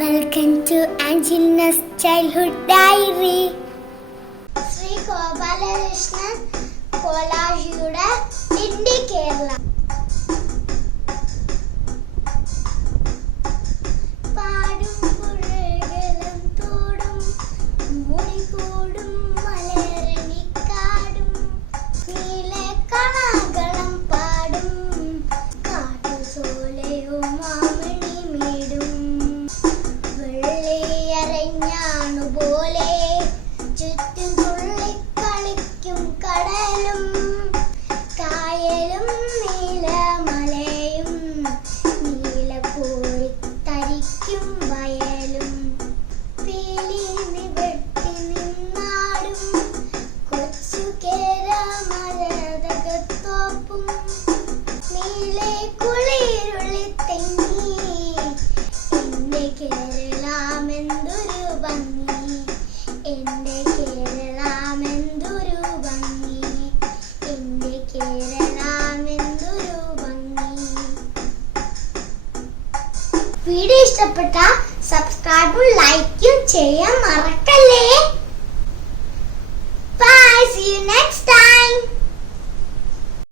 Welcome to Angelina's childhood diary. Shri Gopalakrishnan കോലാജിയുടെ India Kerala. പാടും പുഴകളും തോടും മൂടിക്കൂടും മലരണിക്കാടും നീലെ കണകളും പാടും കാട്ടുചോലയും മാമണി മീടും വെള്ളിയരഞ്ഞാണു പോലെ ചുറ്റും തുള്ളിക്കളിക്കും കടലും കായലും നീലമലയും നീലക്കോരിത്തരിക്കും വയലും പീലി നിവർത്തി നിന്നാടും കൊച്ചു കേരമരതകത്തോപ്പും നീലെ കുളിരുള്ളി തെങ്ങി എന്റെ കേരളമെന്തൊരു ഭംഗി, എന്റെ കേരളമെന്തൊരു ഭംഗി, എന്റെ കേരളമെന്തൊരു ഭംഗി. വീഡിയോ ഇഷ്ടപ്പെട്ട സബ്സ്ക്രൈബും ലൈക്കും ചെയ്യാൻ മറക്കല്ലേ.